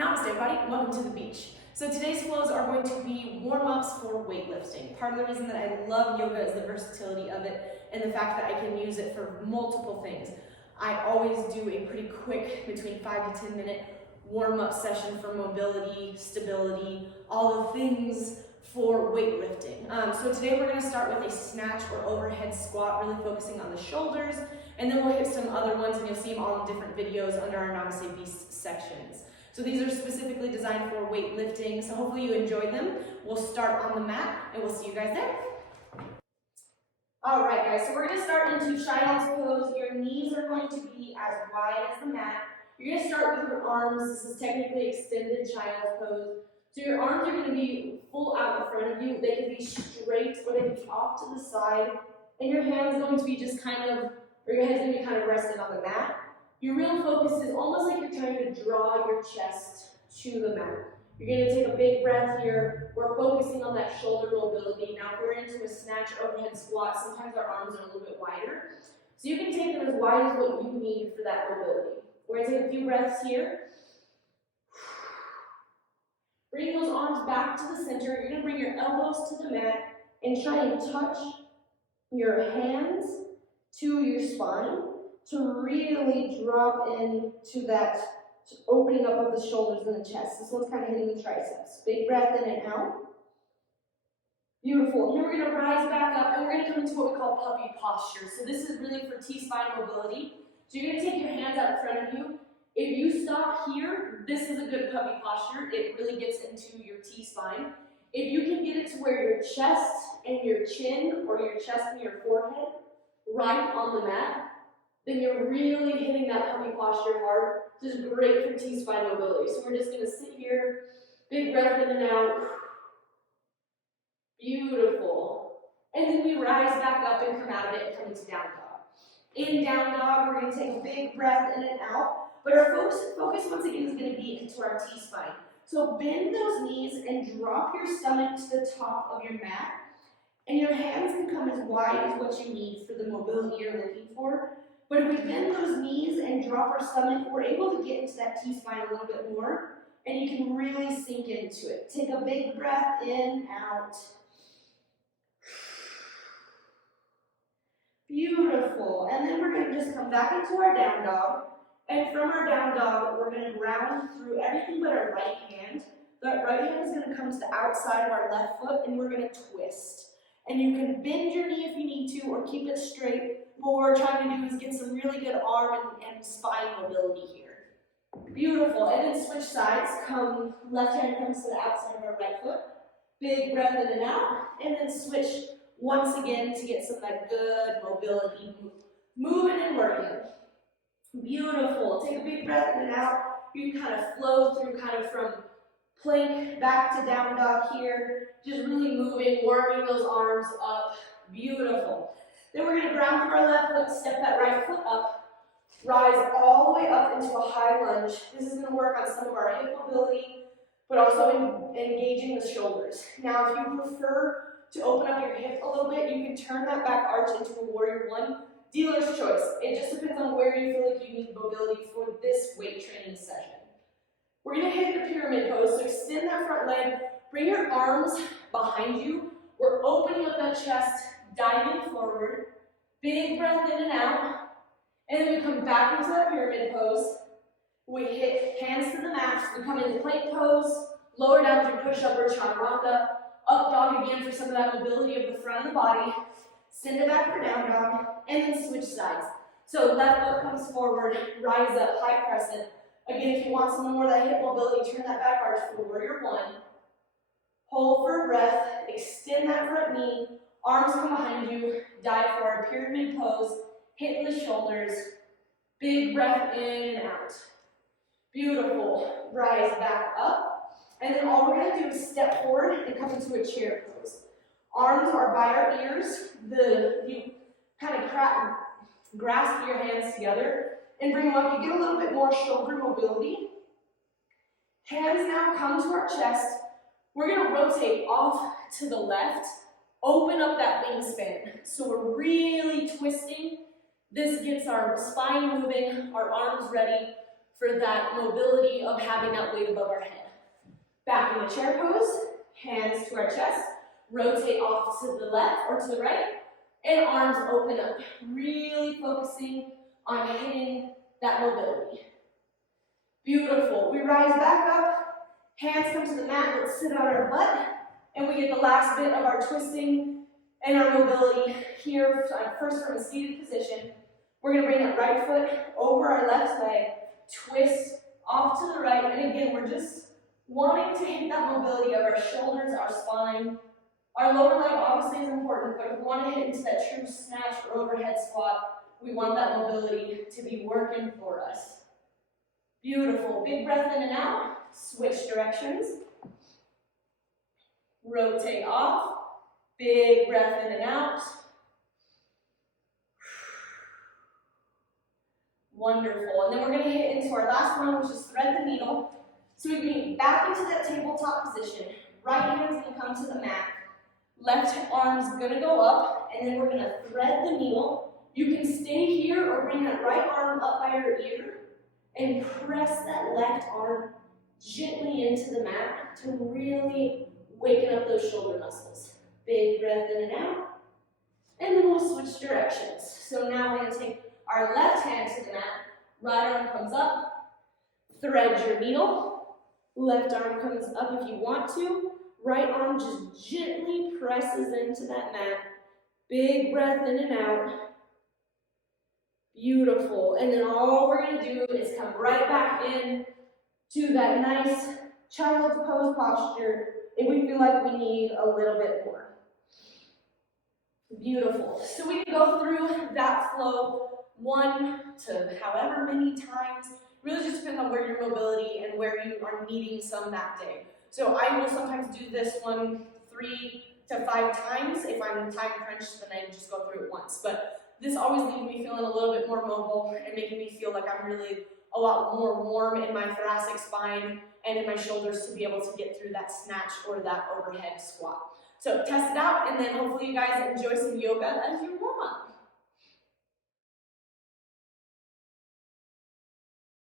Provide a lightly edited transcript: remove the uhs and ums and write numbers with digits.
Namaste everybody, and welcome to the beach. So today's flows are going to be warm-ups for weightlifting. Part of the reason that I love yoga is the versatility of it and the fact that I can use it for multiple things. I always do a pretty quick, between 5 to 10 minute warm-up session for mobility, stability, all the things for weightlifting. So today we're going to start with a snatch or overhead squat, really focusing on the shoulders, and then we'll hit some other ones and you'll see them all in different videos under our Namaste Beast sections. So these are specifically designed for weightlifting, so hopefully you enjoyed them. We'll start on the mat and we'll see you guys there. All right guys, so we're going to start into child's pose. Your knees are going to be as wide as the mat. You're going to start with your arms. This is technically extended child's pose. So your arms are going to be full out in front of you. They can be straight or they can be off to the side. And your hand's going to be just kind of, or your head's going to be kind of resting on the mat. Your real focus is almost like you're trying to draw your chest to the mat. You're going to take a big breath here. We're focusing on that shoulder mobility. Now if we're into a snatch or overhead squat, sometimes our arms are a little bit wider. So you can take them as wide as what you need for that mobility. We're going to take a few breaths here. Bring those arms back to the center. You're going to bring your elbows to the mat and try and touch your hands to your spine to really drop into that opening up of the shoulders and the chest. This one's kind of hitting the triceps. Big breath in and out. Beautiful. Here we're going to rise back up and we're going to come into what we call puppy posture. So this is really for T-spine mobility. So you're going to take your hands out in front of you. If you stop here, this is a good puppy posture. It really gets into your T-spine. If you can get it to where your chest and your chin or your chest and your forehead right on the mat, then you're really hitting that puppy posture hard. This is great for T-spine mobility. So we're just going to sit here, big breath in and out. Beautiful. And then we rise back up and come out of it and come into down dog. In down dog, we're going to take a big breath in and out. But our focus once again is going to be into our T-spine. So bend those knees and drop your stomach to the top of your mat. And your hands can come as wide as what you need for the mobility you're looking for. But if we bend those knees and drop our stomach, we're able to get into that T-spine a little bit more. And you can really sink into it. Take a big breath in, out. Beautiful. And then we're going to just come back into our down dog. And from our down dog, we're going to ground through everything but our right hand. That right hand is going to come to the outside of our left foot, and we're going to twist. And you can bend your knee if you need to, or keep it straight. What we're trying to do is get some really good arm and spine mobility here. Beautiful. And then switch sides. Come, left hand comes to the outside of our right foot. Big breath in and out. And then switch once again to get some of that good mobility. Moving and working. Beautiful. Take a big breath in and out. You can kind of flow through kind of from plank back to down dog here. Just really moving, warming those arms up. Beautiful. Then we're going to ground through our left foot, step that right foot up, rise all the way up into a high lunge. This is going to work on some of our hip mobility, but also engaging the shoulders. Now, if you prefer to open up your hip a little bit, you can turn that back arch into a warrior one. Dealer's choice. It just depends on where you feel like you need mobility for this weight training session. We're going to hit the pyramid pose, so extend that front leg, bring your arms behind you. We're opening up that chest, diving forward, big breath in and out, and then we come back into that pyramid pose. We hit hands to the mat, we come into plank pose, lower down through push-up or chaturanga, up dog again for some of that mobility of the front of the body, send it back for down dog, and then switch sides. So left foot comes forward, rise up, high crescent. Again, if you want some more of that hip mobility, turn that back arch for warrior one. Hold for a breath, extend that front knee, arms come behind you, dive forward, pyramid pose, hit the shoulders, big breath in and out. Beautiful. Rise back up, and then all we're going to do is step forward and come into a chair pose. Arms are by our ears. You kind of grasp your hands together and bring them up. You get a little bit more shoulder mobility. Hands now come to our chest. We're going to rotate off to the left, open up that wingspan. So we're really twisting. This gets our spine moving, our arms ready for that mobility of having that weight above our head. Back in the chair pose, hands to our chest, rotate off to the left or to the right, and arms open up, really focusing on hitting that mobility. Beautiful. We rise back up, hands come to the mat, let's sit on our butt, and we get the last bit of our twisting and our mobility here, first from a seated position. We're going to bring that right foot over our left leg, twist off to the right, and again, we're just wanting to hit that mobility of our shoulders, our spine. Our lower leg obviously is important, but if we want to hit into that true snatch or overhead squat, we want that mobility to be working for us. Beautiful. Big breath in and out. Switch directions. Rotate off. Big breath in and out. Wonderful. And then we're going to hit into our last one, which is thread the needle. So we can get back into that tabletop position. Right hand's going to come to the mat. Left arm's going to go up, and then we're going to thread the needle. You can stay here or bring that right arm up by your ear and press that left arm gently into the mat to really waken up those shoulder muscles. Big breath in and out. And then we'll switch directions. So now we're going to take our left hand to the mat. Right arm comes up. Thread your needle. Left arm comes up if you want to. Right arm just gently presses into that mat. Big breath in and out. Beautiful. And then all we're going to do is come right back in to that nice child's pose posture if we feel like we need a little bit more. Beautiful. So we can go through that flow 1 to however many times. Really just depends on where your mobility and where you are needing some that day. So I will sometimes do this one 3 to 5 times. If I'm time crunched, then I just go through it once. But this always leaves me feeling a little bit more mobile and making me feel like I'm really a lot more warm in my thoracic spine and in my shoulders to be able to get through that snatch or that overhead squat. So test it out, and then hopefully you guys enjoy some yoga as you